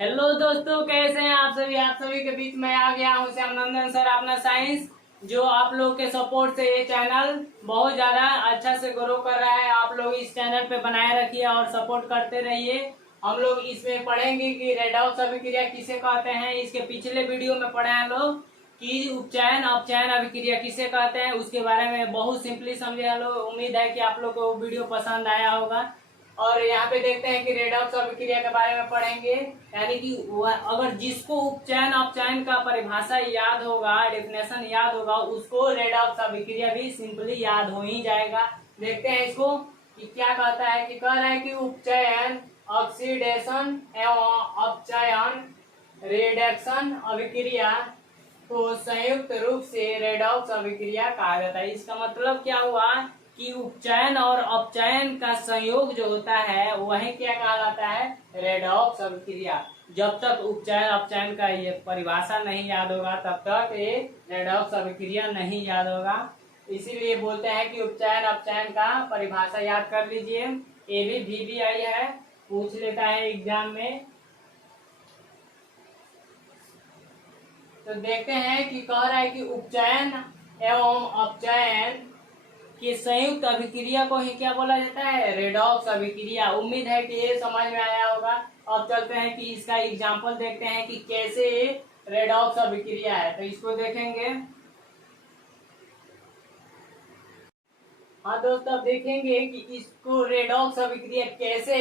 Hello दोस्तों, कैसे हैं आप सभी के बीच में आ गया हूं श्यामनंदन सर, अपना साइंस। जो आप लोग के सपोर्ट से ये चैनल बहुत ज्यादा अच्छा से ग्रो कर रहा है। आप लोग इस चैनल पे बनाए रखिए और सपोर्ट करते रहिए। हम लोग इसमें पढ़ेंगे कि रेडॉक्स अभिक्रिया किसे कहते हैं। इसके पिछले वीडियो में पढ़े हैं लोग कि उपचयन अपचयन अभिक्रिया किसे कहते हैं, उसके बारे में बहुत सिंपली समझे हैं लोग। उम्मीद है कि आप लोग को वीडियो पसंद आया होगा। और यहाँ पे देखते हैं कि रेडॉक्स अभिक्रिया के बारे में पढ़ेंगे, यानी कि अगर जिसको उपचयन अपचयन का परिभाषा याद होगा, डेफिनेशन याद होगा, उसको रेडॉक्स अभिक्रिया भी सिंपली याद हो ही जाएगा। देखते हैं इसको कि क्या कहता है। कि कह रहा है कि उपचयन ऑक्सीडेशन एवं अपचयन रिडक्शन अभिक्रिया को संयुक्त रूप से रेडॉक्स अभिक्रिया कहा जाता है। इसका मतलब क्या हुआ कि उपचयन और अपचयन का संयोग जो होता है वही क्या कहलाता है, रेडॉक्स अभिक्रिया। जब तक उपचयन अपचयन का ये परिभाषा नहीं याद होगा तब तक ये रेडॉक्स अभिक्रिया नहीं याद होगा। इसीलिए बोलते हैं कि उपचयन अपचयन का परिभाषा याद कर लीजिए। ये भी VBI है, पूछ लेता है एग्जाम में। तो देखते हैं कि कह रहा है कि उपचयन एवं अपचयन की संयुक्त अभिक्रिया को ही क्या बोला जाता है, रेडॉक्स अभिक्रिया। उम्मीद है कि ये समझ में आया होगा। अब चलते हैं कि इसका एग्जाम्पल देखते हैं कि कैसे रेडॉक्स अभिक्रिया है। तो इसको देखेंगे। हाँ दोस्तों, अब देखेंगे कि इसको रेडॉक्स अभिक्रिया कैसे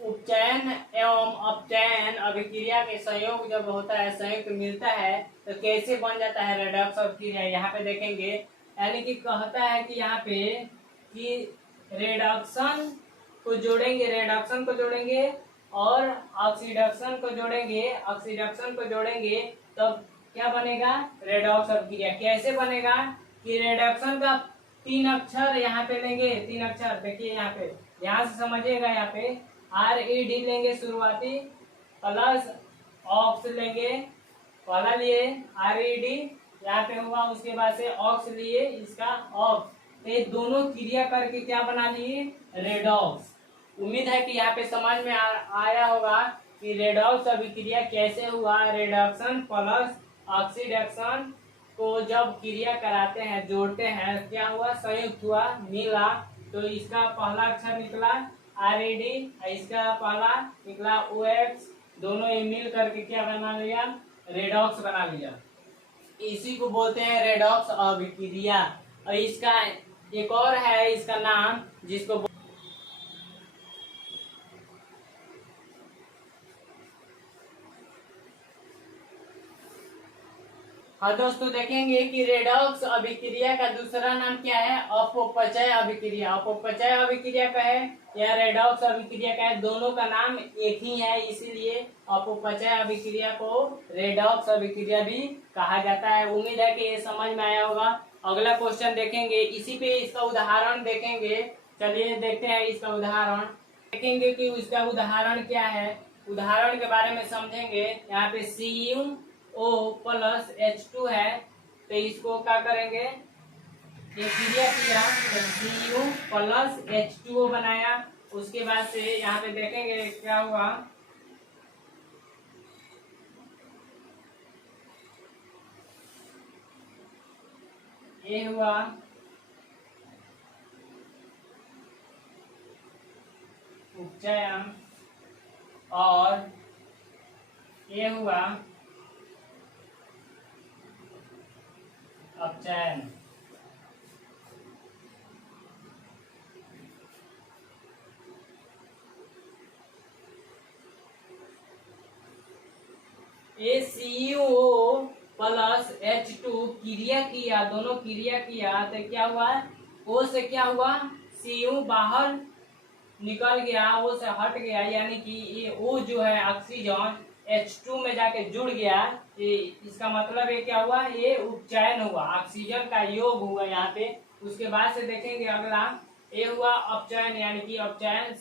उपचयन एवं अपचयन अभिक्रिया के संयोग जब होता है, संयुक्त मिलता है तो कैसे बन जाता है रेडॉक्स अभिक्रिया। यहाँ पे देखेंगे, यानी कि कहता है कि यहाँ पे कि रेडक्शन को जोड़ेंगे, रेडक्शन को जोड़ेंगे और ऑक्सीडेशन को जोड़ेंगे, ऑक्सीडेशन को जोड़ेंगे तब क्या बनेगा, रेडॉक्स अभिक्रिया। कैसे बनेगा कि रेडक्शन का 3 अक्षर यहाँ पे लेंगे, 3 अक्षर देखिए यहाँ पे, यहाँ से समझिएगा। यहाँ पे RED लेंगे शुरुआती, प्लस ऑक्स लेंगे, पहला लिए RED यहाँ पे होगा, उसके बाद से ऑक्स लिए इसका ऑक्स। तो ये दोनों क्रिया करके क्या बना लिए, रेडॉक्स। उम्मीद है कि यहाँ पे समझ में आया होगा कि रेडॉक्स अभिक्रिया कैसे हुआ। रिडक्शन प्लस ऑक्सीडेशन को जब क्रिया कराते हैं, जोड़ते हैं, क्या हुआ, संयुक्त हुआ, मिला। तो इसका पहला अक्षर निकला RED, इसका पहला निकला OX। दोनों ये मिल करके क्या बना लिया, रेडॉक्स बना लिया। इसी को बोलते हैं रेडॉक्स अभिक्रिया। और इसका एक और है इसका नाम, जिसको हाँ दोस्तों, देखेंगे कि रेडॉक्स अभिक्रिया का दूसरा नाम क्या है, अपचय अभिक्रिया। अपचय अभिक्रिया का है या रेडॉक्स अभिक्रिया का है, दोनों का नाम एक ही है, इसीलिए अपचय अभिक्रिया को रेडॉक्स अभिक्रिया भी कहा जाता है। उम्मीद है कि ये समझ में आया होगा। अगला क्वेश्चन देखेंगे, इसी पे इसका उदाहरण देखेंगे। चलिए देखते हैं इसका उदाहरण। देखेंगे कि उसका उदाहरण क्या है, उदाहरण के बारे में समझेंगे। यहाँ पे CuO प्लस H2 है, तो इसको क्या करेंगे, ये क्रिया किया तो Cu प्लस H2O बनाया। उसके बाद से यहाँ पे देखेंगे क्या हुआ, ये हुआ उपचयन और ये हुआ अपचयन। ये CuO प्लस H2 क्रिया किया, दोनों क्रिया किया तो क्या हुआ, O से क्या हुआ, Cu बाहर निकल गया, O से हट गया, यानी कि ये O जो है ऑक्सीजन H2 में जाके जुड़ गया। ये इसका मतलब ये क्या हुआ, ये उपचयन हुआ, ऑक्सीजन का योग हुआ यहाँ पे। उसके बाद से देखेंगे अगला, ये हुआ अपचयन, यानी कि अपचयन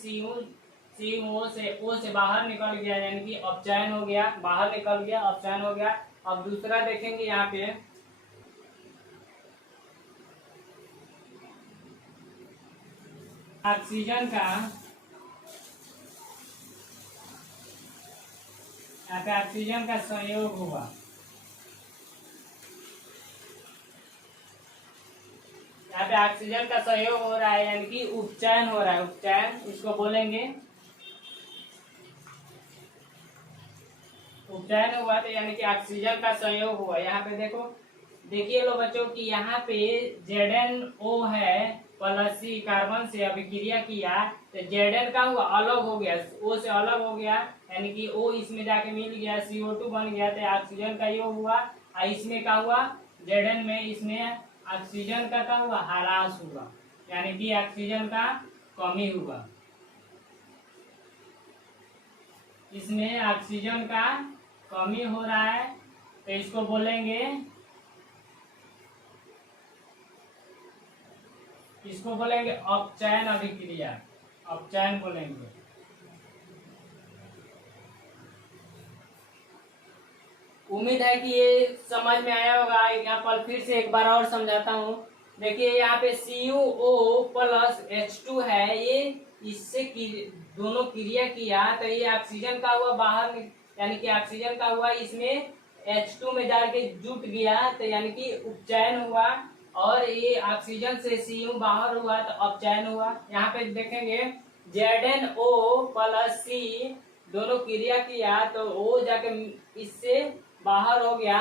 CuO से O से बाहर निकल गया, यानी कि अपचयन हो गया, बाहर निकल गया, अपचयन हो गया। अब दूसरा देखेंगे यहाँ पे, ऑक्सीजन का यहाँ पे ऑक्सीजन का संयोग हुआ। यहाँ पे ऑक्सीजन का संयोग हो रहा है यानी कि उपचयन हो रहा है, उपचयन इसको बोलेंगे। उपचयन हुआ तो यानी कि ऑक्सीजन का संयोग हुआ। यहाँ पे देखो, देखिए लो बच्चों कि यहाँ पे ZnO है प्लस C, कार्बन से अभिक्रिया किया तो Zn का हुआ अलग हो गया, O से अलग हो गया यानी कि O इसमें जाके मिल गया, CO2 बन गया तो ऑक्सीजन का योग हुआ। और इसमें क्या हुआ, Zn में इसमें ऑक्सीजन का क्या हुआ, ह्रास हुआ यानी कि ऑक्सीजन का कमी हुआ। इसमें ऑक्सीजन का कमी हो रहा है तो इसको बोलेंगे, इसको बोलेंगे अपचयन अभिक्रिया, अपचयन बोलेंगे। उम्मीद है कि ये समझ में आया होगा। यहाँ पर फिर से एक बार और समझाता हूँ। देखिए यहाँ पे CuO प्लस H2 है, ये इससे दोनों क्रिया किया तो ये ऑक्सीजन का हुआ बाहर, यानी कि ऑक्सीजन का हुआ इसमें H2 में जाके जुट गया तो यानी कि उपचयन हुआ। और ये ऑक्सीजन से Cu बाहर हुआ तो अपचयन हुआ। यहाँ पे देखेंगे ZnO प्लस C दोनों क्रिया किया तो O जाके इससे बाहर हो गया,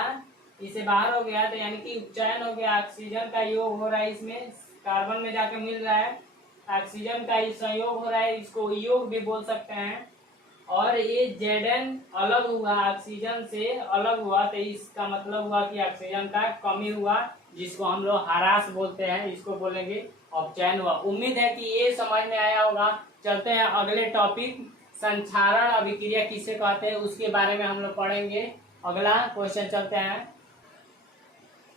इससे बाहर हो गया तो यानी कि उपचयन हो गया। ऑक्सीजन का योग हो रहा है, इसमें कार्बन में जाके मिल रहा है, ऑक्सीजन का संयोग हो रहा है, इसको योग भी बोल सकते हैं। और ये Zn अलग हुआ, ऑक्सीजन से अलग हुआ तो इसका मतलब हुआ कि ऑक्सीजन का कमी हुआ, जिसको हम लोग ह्रास बोलते हैं, इसको बोलेंगे अपचयन हुआ। उम्मीद है कि ये समझ में आया होगा। चलते हैं अगले टॉपिक, संक्षारण अभिक्रिया किसे कहते हैं उसके बारे में हम लोग पढ़ेंगे। अगला क्वेश्चन चलते हैं।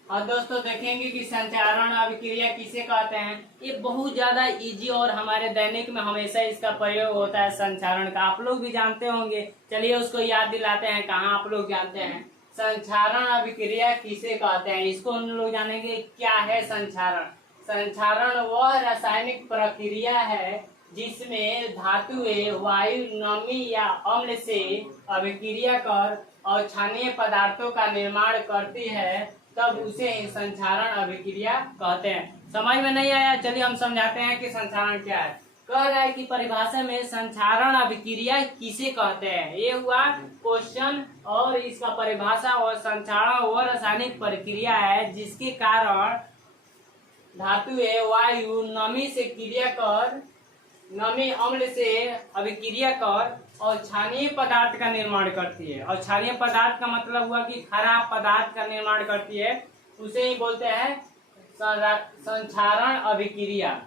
और दोस्तों देखेंगे कि संचारण अभिक्रिया किसे कहते हैं। ये बहुत ज्यादा इजी और हमारे दैनिक में हमेशा इसका प्रयोग होता है संचारण का, आप लोग भी जानते होंगे। चलिए उसको याद दिलाते हैं, कहाँ आप लोग जानते हैं। संचारण अभिक्रिया किसे कहते हैं इसको हम लोग जानेंगे। क्या है संचारण? संचारण वह रासायनिक प्रक्रिया है जिसमें धातुएं वायु, नमी या अम्ल से अभिक्रिया कर और क्षारीय पदार्थों का निर्माण करती है, तब उसे संचारण अभिक्रिया कहते हैं। समझ में नहीं आया, चलिए हम समझाते हैं कि संचारण क्या है। कह रहा है कि परिभाषा में संचारण अभिक्रिया किसे कहते हैं, ये हुआ क्वेश्चन। और इसका परिभाषा और संचारण वह रासायनिक प्रक्रिया है जिसके कारण धातुएं वायु, नमी से क्रिया कर, नमी अम्ल से अभिक्रिया कर और क्षारीय पदार्थ का निर्माण करती है। और क्षारीय पदार्थ का मतलब हुआ कि खराब पदार्थ का निर्माण करती है, उसे ही बोलते हैं संचारण अभिक्रिया।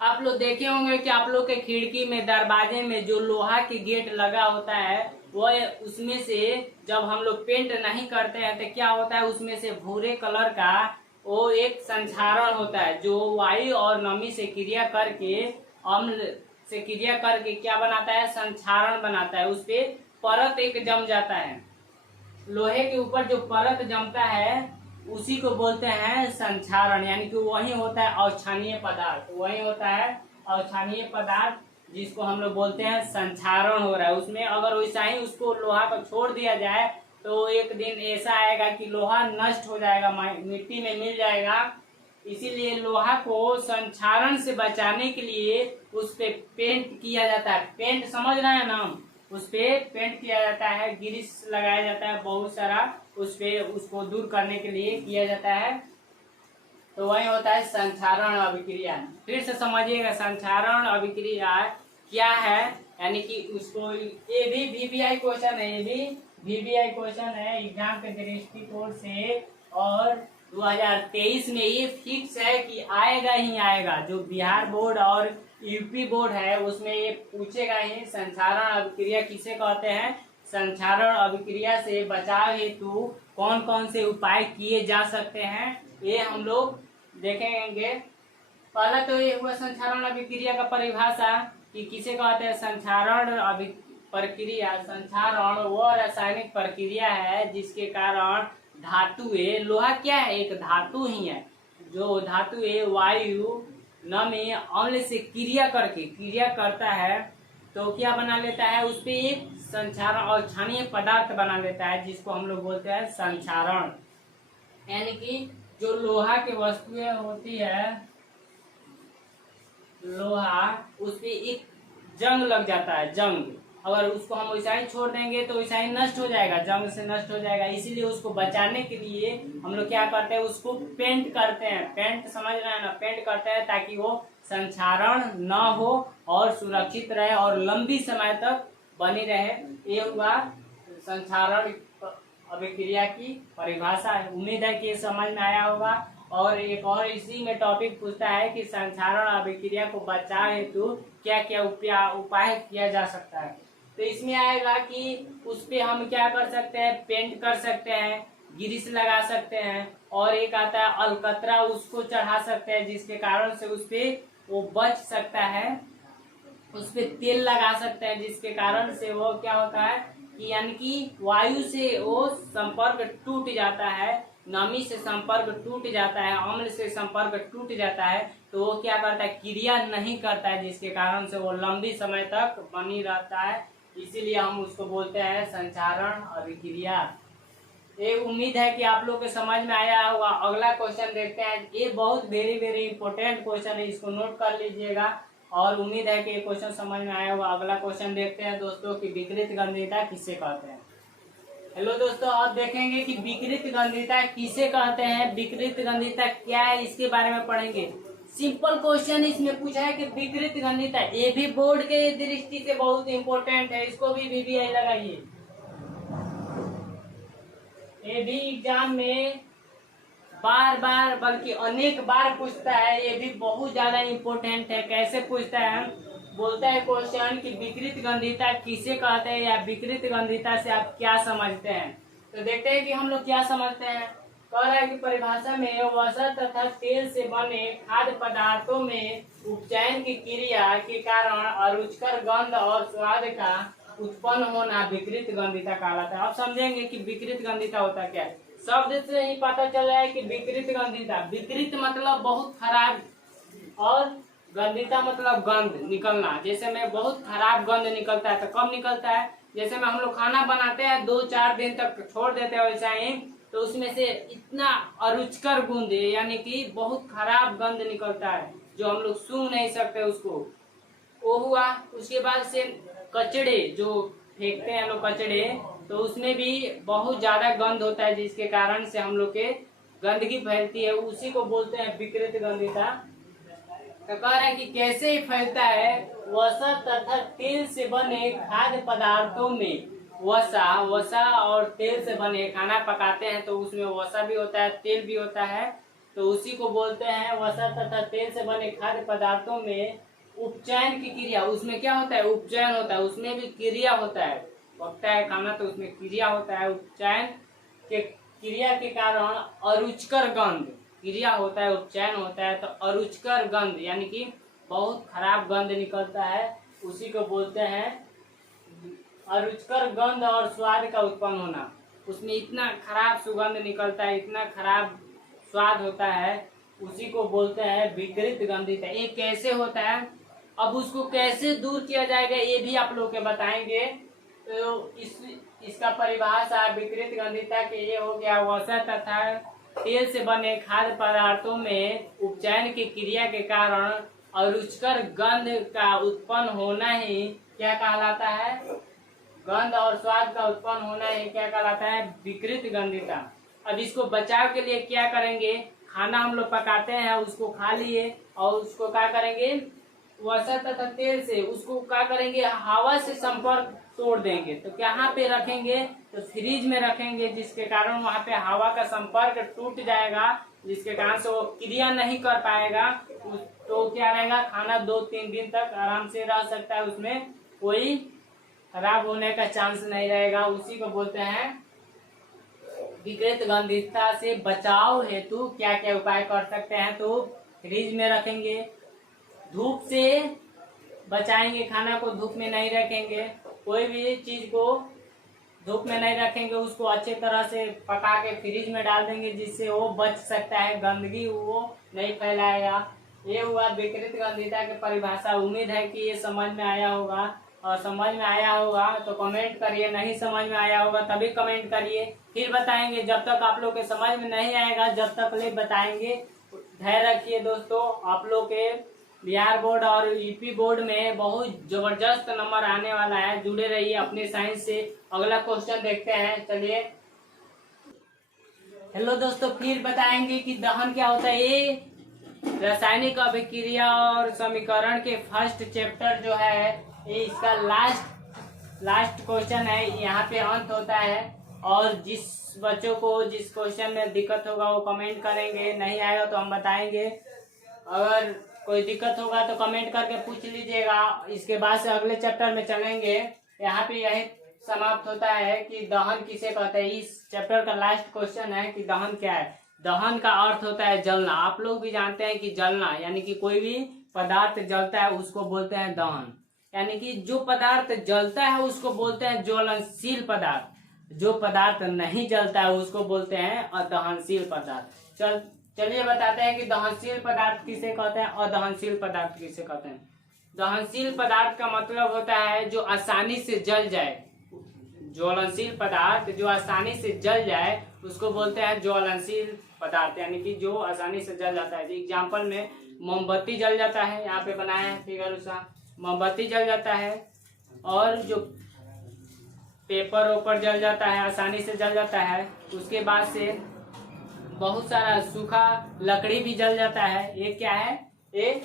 आप लोग देखे होंगे कि आप लोग के खिड़की में, दरवाजे में जो लोहा के गेट लगा होता है, वो उसमें से जब हम लोग पेंट नहीं करते हैं तो क्या होता है, उसमें से भूरे कलर का वो एक संचारण होता है जो वायु और नमी से क्रिया करके, अम्ल से क्रिया करके क्या बनाता है, संचारण बनाता है। उस पे परत एक जम जाता है, लोहे के ऊपर जो परत जमता है उसी को बोलते हैं संचारण, यानी कि वही होता है अक्षारीय पदार्थ, वही होता है अक्षारीय पदार्थ जिसको हम लोग बोलते हैं संचारण हो रहा है। उसमें अगर वैसा ही उसको लोहा को छोड़ दिया जाए तो एक दिन ऐसा आएगा कि लोहा नष्ट हो जाएगा, मिट्टी में मिल जाएगा। इसीलिए लोहा को संचारण से बचाने के लिए उस पे पेंट किया जाता है। पेंट समझ रहे हैं नाम, उस पे पेंट किया जाता है, ग्रीस लगाया जाता है बहुत सारा, उस पे उसको दूर करने के लिए किया जाता है। तो वही होता है संचारण अभिक्रिया। फिर से समझिएगा संचारण अभिक्रिया क्या है, यानी कि उसको, ये भी VBI क्वेश्चन है, ये भी VBI क्वेश्चन है एग्जाम के दृष्टिकोण से। और 2023 में ये फिक्स है कि आएगा ही आएगा। जो बिहार बोर्ड और यूपी बोर्ड है उसमें ये पूछेगा ही, संचारण अभिक्रिया किसे कहते हैं, संचारण अभिक्रिया से बचाव हेतु कौन कौन से उपाय किए जा सकते हैं, ये हम लोग देखेंगे। पहला तो ये हुआ संचारण अभिक्रिया का परिभाषा कि किसे कहते हैं संचारण प्रक्रिया। संचारण वह रासायनिक प्रक्रिया है जिसके कारण धातुएं, लोहा क्या है, एक धातु ही है, जो धातुएं वायु, नमी, अम्ल से क्रिया करके, क्रिया करता है तो क्या बना लेता है, उस पे एक संक्षारण और क्षारीय पदार्थ बना लेता है, जिसको हम लोग बोलते हैं संक्षारण। यानी कि जो लोहा की वस्तुएं होती है, लोहा, उस पे एक जंग लग जाता है, जंग। अगर उसको हम वैसा ही छोड़ देंगे तो वैसा ही नष्ट हो जाएगा, जंग से नष्ट हो जाएगा। इसीलिए उसको बचाने के लिए हम लोग क्या करते हैं, उसको पेंट करते हैं। पेंट समझ रहे हैं ना, पेंट करते हैं ताकि वो संक्षारण न हो और सुरक्षित रहे और लंबी समय तक बनी रहे। ये हुआ संक्षारण अभिक्रिया की परिभाषा है। उम्मीद है कि ये समझ में आया होगा। और एक और इसी में टॉपिक पूछता है कि संक्षारण अभिक्रिया को बचाव हेतु क्या क्या उपाय किया जा सकता है। तो इसमें आएगा कि उस पे हम क्या कर सकते हैं, पेंट कर सकते हैं, ग्रीस लगा सकते हैं, और एक आता है अलकतरा, उसको चढ़ा सकते हैं, जिसके कारण से उस पे वो बच सकता है। उस पे तेल लगा सकते हैं, जिसके कारण से वो क्या होता है कि यानी कि वायु से वो संपर्क टूट जाता है, नमी से संपर्क टूट जाता है, अम्ल से संपर्क टूट जाता है, तो वो क्या करता है, क्रिया नहीं करता है, जिसके कारण से वो लंबी समय तक बनी रहता है। इसीलिए हम उसको बोलते हैं संक्षारण अभिक्रिया। ये उम्मीद है कि आप लोग के समझ में आया होगा। अगला क्वेश्चन देखते हैं। ये बहुत वेरी वेरी इंपॉर्टेंट क्वेश्चन है, इसको नोट कर लीजिएगा और उम्मीद है कि ये क्वेश्चन समझ में आया होगा। अगला क्वेश्चन देखते हैं दोस्तों कि विकृत गंधीयता किसे कहते हैं। हेलो दोस्तों, अब देखेंगे कि विकृत गंधीयता किसे कहते हैं, विकृत गंधीयता क्या है, इसके बारे में पढ़ेंगे। सिंपल क्वेश्चन इसमें पूछा है कि विकृत गंधीयता, ये भी बोर्ड के दृष्टि से बहुत इंपॉर्टेंट है, इसको भी VVI लगाइए। ये भी एग्जाम में बार बार बल्कि अनेक बार पूछता है, ये भी बहुत ज्यादा इम्पोर्टेंट है। कैसे पूछता है, बोलता है क्वेश्चन कि विकृत गंधीयता किसे कहते हैं या विकृत गंधीयता से आप क्या समझते हैं। तो देखते हैं कि हम लोग क्या समझते हैं। कह रहा है कि परिभाषा में वसा तथा तेल से बने खाद्य पदार्थों में उपचयन की क्रिया के कारण अरुचिकर गंध और स्वाद का उत्पन्न होना विकृत गंधीयता कहलाता है। अब समझेंगे कि विकृत गंधीयता होता क्या है। शब्द से ही पता चल रहा है कि विकृत गंधीयता, विकृत मतलब बहुत खराब और गंधीयता मतलब गंध निकलना। जैसे में बहुत खराब गंध निकलता है, तो कब निकलता है, जैसे में हम लोग खाना बनाते हैं 2-4 दिन तक छोड़ देते हैं वैसा ही, तो उसमें से इतना अरुचिकर गंध यानी कि बहुत खराब गंध निकलता है जो हम लोग सूंघ नहीं सकते उसको, वो हुआ। उसके बाद से कचड़े जो फेंकते हैं लोग कचड़े, तो उसमें भी बहुत ज्यादा गंध होता है, जिसके कारण से हम लोग के गंदगी फैलती है, उसी को बोलते हैं विकृत गंधीयता। तो कह रहे हैं कि कैसे फैलता है, वसा तथा तेल से बने खाद्य पदार्थों में, वसा और तेल से बने खाना पकाते हैं तो उसमें वसा भी होता है, तेल भी होता है, तो उसी को बोलते हैं वसा तथा तेल से बने खाद्य पदार्थों में उपचयन की क्रिया। उसमें क्या होता है, उपचयन होता है, उसमें भी क्रिया होता है, पकता है खाना तो उसमें क्रिया होता है। उपचयन के क्रिया के कारण अरुचिकर गंध, क्रिया होता है, उपचयन होता है, तो अरुचिकर गंध यानी कि बहुत खराब गंध निकलता है, उसी को बोलते हैं अरुचिकर गंध और स्वाद का उत्पन्न होना। उसमें इतना खराब सुगंध निकलता है, इतना खराब स्वाद होता है, उसी को बोलते हैं विकृत गंधीयता। ये कैसे होता है, अब उसको कैसे दूर किया जाएगा ये भी आप लोग के बताएंगे। तो इसका परिभाषा विकृत गंधीयता के ये हो गया, वसा तथा तेल से बने खाद्य पदार्थों में उपचयन की क्रिया के कारण अरुचिकर गंध का उत्पन्न होना ही क्या कहलाता है, गंध और स्वाद का उत्पन्न होना ही क्या कहलाता है, विकृत गंधीयता। अब इसको बचाव के लिए क्या करेंगे, खाना हम लोग पकाते हैं उसको खा लिए और उसको क्या करेंगे, वसा तथा तेल से उसको क्या करेंगे, हवा से संपर्क तोड़ देंगे। तो कहाँ पे रखेंगे, तो फ्रिज में रखेंगे, जिसके कारण वहाँ पे हवा का संपर्क टूट जाएगा, जिसके कारण से वो क्रिया नहीं कर पाएगा। तो क्या रहेगा, खाना 2-3 दिन तक आराम से रह सकता है, उसमें कोई खराब होने का चांस नहीं रहेगा। उसी को बोलते हैं विकृत गंधीयता से बचाव हेतु क्या क्या उपाय कर सकते हैं। तो फ्रिज में रखेंगे, धूप से बचाएंगे, खाना को धूप में नहीं रखेंगे, कोई भी चीज को धूप में नहीं रखेंगे, उसको अच्छे तरह से पका के फ्रिज में डाल देंगे, जिससे वो बच सकता है, गंदगी वो नहीं फैलाएगा। ये हुआ विकृत गंधीयता की परिभाषा। उम्मीद है कि ये समझ में आया होगा। और समझ में आया होगा तो कमेंट करिए, नहीं समझ में आया होगा तभी कमेंट करिए, फिर बताएंगे। जब तक आप लोग के समझ में नहीं आएगा जब तक ले बताएंगे। धैर्य रखिए दोस्तों, आप लोग के बिहार बोर्ड और यूपी बोर्ड में बहुत जबरदस्त नंबर आने वाला है। जुड़े रहिए अपने साइंस से। अगला क्वेश्चन देखते हैं, चलिए। हेलो दोस्तों, फिर बताएंगे कि दहन क्या होता है। ये रासायनिक अभिक्रिया और समीकरण के फर्स्ट चैप्टर जो है, ये इसका लास्ट क्वेश्चन है। यहाँ पे अंत होता है। और जिस बच्चों को जिस क्वेश्चन में दिक्कत होगा वो कमेंट करेंगे, नहीं आएगा तो हम बताएंगे। अगर कोई दिक्कत होगा तो कमेंट करके पूछ लीजिएगा। इसके बाद से अगले चैप्टर में चलेंगे। यहाँ पे यही समाप्त होता है कि दहन किसे कहते हैं। इस चैप्टर का लास्ट क्वेश्चन है कि दहन क्या है। दहन का अर्थ होता है जलना। आप लोग भी जानते हैं कि जलना यानी कि कोई भी पदार्थ जलता है उसको बोलते हैं दहन। यानी कि जो पदार्थ जलता है उसको बोलते हैं ज्वलनशील पदार्थ, जो पदार्थ नहीं जलता है उसको बोलते हैं अदहनशील पदार्थ। चलिए बताते हैं कि दहनशील पदार्थ किसे कहते हैं, अदहनशील पदार्थ किसे कहते हैं। दहनशील पदार्थ का मतलब होता है जो आसानी से जल जाए। ज्वलनशील पदार्थ जो आसानी से जल जाए उसको बोलते हैं ज्वलनशील पदार्थ, यानी कि जो आसानी से जल जाता है। एग्जाम्पल में मोमबत्ती जल जाता है, यहाँ पे बनाया है फिगर उसका, मोमबत्ती जल जाता है। और जो पेपर ओपर जल जाता है, आसानी से जल जाता है। उसके बाद से बहुत सारा सूखा लकड़ी भी जल जाता है। ये क्या है, ये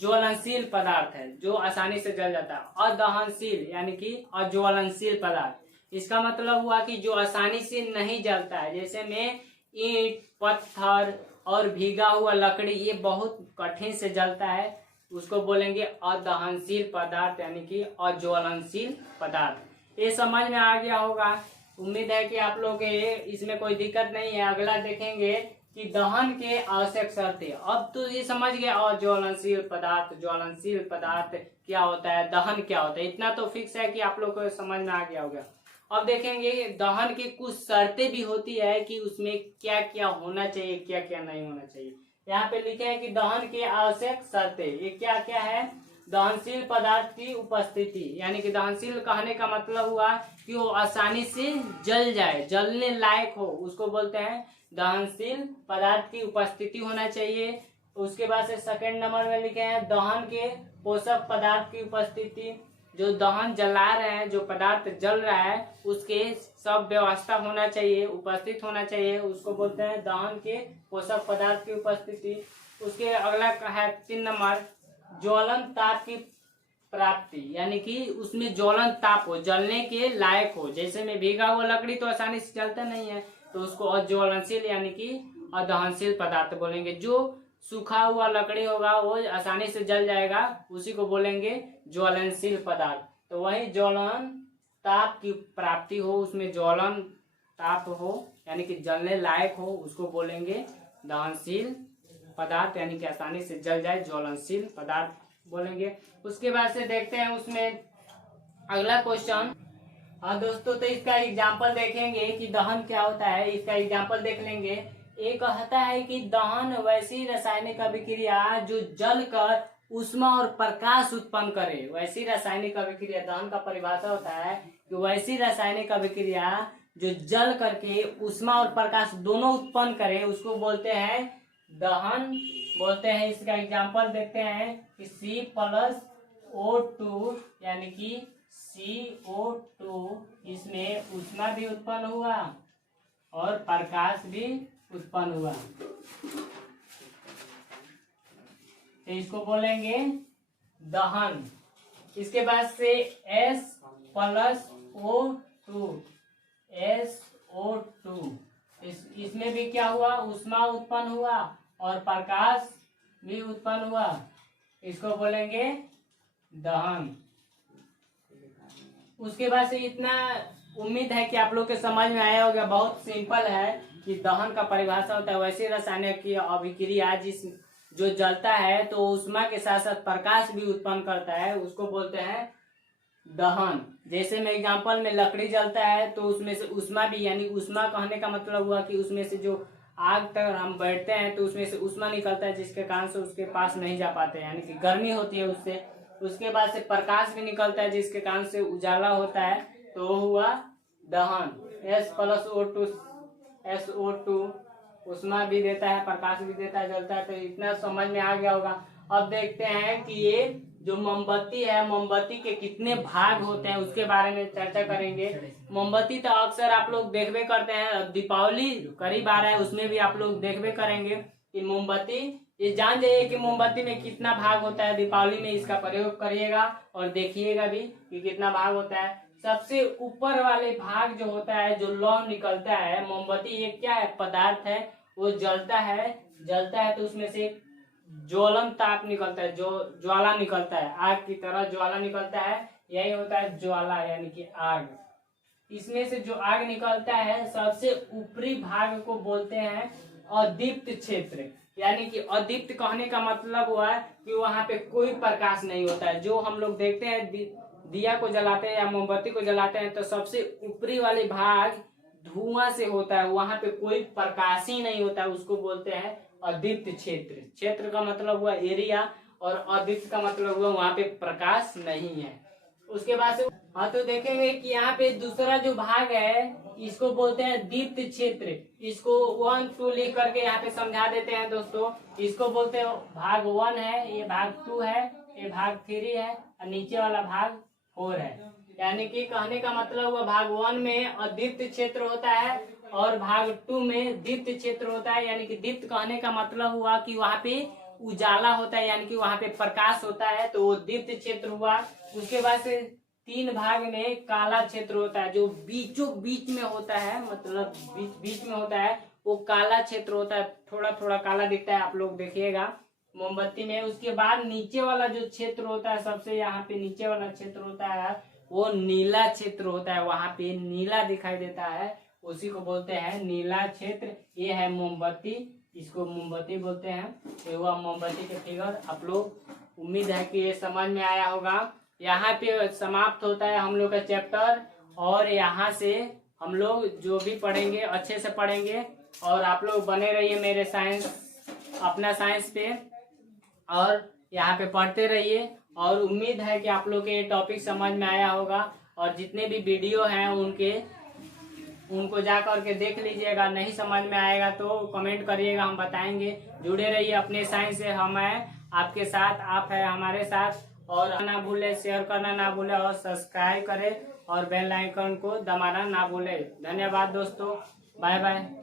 ज्वलनशील पदार्थ है जो आसानी से जल जाता है। अदहनशील यानी कि अज्वलनशील पदार्थ, इसका मतलब हुआ कि जो आसानी से नहीं जलता है। जैसे में ईंट, पत्थर और भीगा हुआ लकड़ी, ये बहुत कठिन से जलता है, उसको बोलेंगे अदहनशील पदार्थ यानी कि अज्वलनशील पदार्थ। ये समझ में आ गया होगा। उम्मीद है कि आप लोग इसमें कोई दिक्कत नहीं है। अगला देखेंगे कि दहन के आवश्यक शर्तें। अब तो ये समझ गए अज्वलनशील पदार्थ, ज्वलनशील पदार्थ क्या होता है, दहन क्या होता है, इतना तो फिक्स है कि आप लोग को समझ में आ गया होगा। अब देखेंगे दहन की कुछ शर्तें भी होती है कि उसमें क्या क्या होना चाहिए, क्या क्या नहीं होना चाहिए। यहाँ पे लिखे हैं कि दहन की आवश्यक शर्तें, ये क्या क्या है। दहनशील पदार्थ की उपस्थिति, यानी कि दहनशील कहने का मतलब हुआ कि वो आसानी से जल जाए, जलने लायक हो, उसको बोलते हैं दहनशील पदार्थ की उपस्थिति होना चाहिए। उसके बाद से सेकंड नंबर में लिखे हैं दहन के पोषक पदार्थ की उपस्थिति। जो दहन जला रहे हैं, जो पदार्थ जल रहा है, उसके सब व्यवस्था होना चाहिए, उपस्थित होना चाहिए, उसको बोलते हैं दहन के पोषक पदार्थ की उपस्थिति। उसके अगला है 3 नंबर, ज्वलन ताप की प्राप्ति, यानी कि उसमें ज्वलन ताप हो, जलने के लायक हो। जैसे में भीगा हुआ लकड़ी तो आसानी से जलता नहीं है, तो उसको अज्वलनशील यानी कि अदहनशील पदार्थ बोलेंगे। जो सूखा हुआ लकड़ी होगा वो आसानी से जल जाएगा, उसी को बोलेंगे ज्वलनशील पदार्थ। तो वही ज्वलन ताप की प्राप्ति हो, उसमें ज्वलन ताप हो यानी कि जलने लायक हो, उसको बोलेंगे दहनशील पदार्थ, यानी कि आसानी से जल जाए, ज्वलनशील पदार्थ बोलेंगे। उसके बाद से देखते हैं उसमें अगला क्वेश्चन। हाँ दोस्तों, तो इसका एग्जाम्पल देखेंगे कि दहन क्या होता है, इसका एग्जाम्पल देख लेंगे। एक कहता है कि दहन वैसी रासायनिक अभिक्रिया जो जलकर ऊष्मा और प्रकाश उत्पन्न करे। वैसी रासायनिक अभिक्रिया, दहन का परिभाषा होता है कि वैसी रासायनिक अभिक्रिया जो जल करके ऊष्मा और प्रकाश दोनों उत्पन्न करे, उसको बोलते हैं दहन बोलते हैं। इसका एग्जाम्पल देखते हैं कि C+O2 यानी कि CO2, इसमें ऊष्मा भी उत्पन्न हुआ और प्रकाश भी उत्पन्न हुआ, तो इसको बोलेंगे दहन। इसके बाद से SO2 इसमें भी क्या हुआ, ऊष्मा उत्पन्न हुआ और प्रकाश भी उत्पन्न हुआ, इसको बोलेंगे दहन। उसके बाद से इतना उम्मीद है कि आप लोग के समझ में आया होगा। बहुत सिंपल है कि दहन का परिभाषा होता है वैसे रासायनिक अभिक्रिया जो जलता है तो ऊष्मा के साथ साथ प्रकाश भी उत्पन्न करता है, उसको बोलते हैं दहन। जैसे में एग्जांपल में लकड़ी जलता है तो उसमें से ऊष्मा भी, यानी ऊष्मा कहने का मतलब हुआ कि उसमें से जो आग तक हम बैठते हैं तो उसमें से ऊष्मा निकलता है, जिसके कारण से उसके पास नहीं जा पाते, यानी कि गर्मी होती है उससे, उसके बाद से प्रकाश भी निकलता है जिसके कारण से उजाला होता है, तो वो हुआ दहन। H+O2 SO2 उष्मा भी देता है, प्रकाश भी देता है, जलता है। तो इतना समझ में आ गया होगा। अब देखते हैं कि ये जो मोमबत्ती है, मोमबत्ती के कितने भाग होते हैं उसके बारे में चर्चा करेंगे। मोमबत्ती तो अक्सर आप लोग देखबे करते हैं, दीपावली करीब आ रहा है उसमें भी आप लोग देखबे करेंगे कि मोमबत्ती, ये जान जाइए कि मोमबत्ती में कितना भाग होता है। दीपावली में इसका प्रयोग करिएगा और देखिएगा भी कि कितना भाग होता है। सबसे ऊपर वाले भाग जो होता है, जो लौ निकलता है, मोमबत्ती एक क्या है, पदार्थ है, वो जलता है तो उसमें से ज्वलन ताप निकलता है, जो ज्वाला निकलता है, आग की तरह ज्वाला निकलता है, यही होता है ज्वाला यानी कि आग। इसमें से जो आग निकलता है, सबसे ऊपरी भाग को बोलते हैं अदीप्त क्षेत्र। यानी कि अदीप्त कहने का मतलब हुआ कि वहां पे कोई प्रकाश नहीं होता है। जो हम लोग देखते हैं दिया को जलाते हैं या मोमबत्ती को जलाते हैं, तो सबसे ऊपरी वाले भाग धुआं से होता है, वहां पे कोई प्रकाश ही नहीं होता है, उसको बोलते हैं अदीप्त क्षेत्र। क्षेत्र का मतलब हुआ एरिया और अदीप्त का मतलब हुआ वहां पे प्रकाश नहीं है। उसके बाद से हाँ, तो देखेंगे कि यहाँ पे दूसरा जो भाग है इसको बोलते हैं दीप्त क्षेत्र। इसको 1 2 लिख करके यहाँ पे समझा देते हैं दोस्तों। इसको बोलते हैं भाग 1 है, ये भाग 2 है, ये भाग 3 है और नीचे वाला भाग 4 है। यानी कि कहने का मतलब हुआ भाग 1 में अदीप्त क्षेत्र होता है और भाग 2 में दीप्त क्षेत्र होता है। यानी कि दीप्त कहने का मतलब हुआ कि वहाँ पे उजाला होता है, यानी कि वहाँ पे प्रकाश होता है, तो वो दीप्त क्षेत्र हुआ। उसके बाद से 3 भाग में काला क्षेत्र होता है, जो बीचों बीच में होता है, मतलब बीच में होता है, वो काला क्षेत्र होता है, थोड़ा थोड़ा काला दिखता है, आप लोग देखिएगा मोमबत्ती में। उसके बाद नीचे वाला जो क्षेत्र होता है, सबसे यहाँ पे नीचे वाला क्षेत्र होता है, वो नीला क्षेत्र होता है, वहां पे नीला दिखाई देता है, उसी को बोलते हैं नीला क्षेत्र। ये है मोमबत्ती, इसको मोमबत्ती बोलते हैं। ये हुआ मोमबत्ती के फिगर। आप लोग उम्मीद है कि ये समझ में आया होगा। यहाँ पे समाप्त होता है हम लोग का चैप्टर, और यहाँ से हम लोग जो भी पढ़ेंगे अच्छे से पढ़ेंगे। और आप लोग बने रहिए मेरे अपना साइंस पे, और यहाँ पे पढ़ते रहिए। और उम्मीद है कि आप लोग के ये टॉपिक समझ में आया होगा। और जितने भी वीडियो हैं उनको जा करके देख लीजिएगा। नहीं समझ में आएगा तो कमेंट करिएगा, हम बताएंगे। जुड़े रहिए अपने साइंस से, हम हैं आपके साथ, आप है हमारे साथ। और ना भूले, शेयर करना ना भूले, और सब्सक्राइब करें और बेल आइकन को दबाना ना भूले। धन्यवाद दोस्तों, बाय बाय।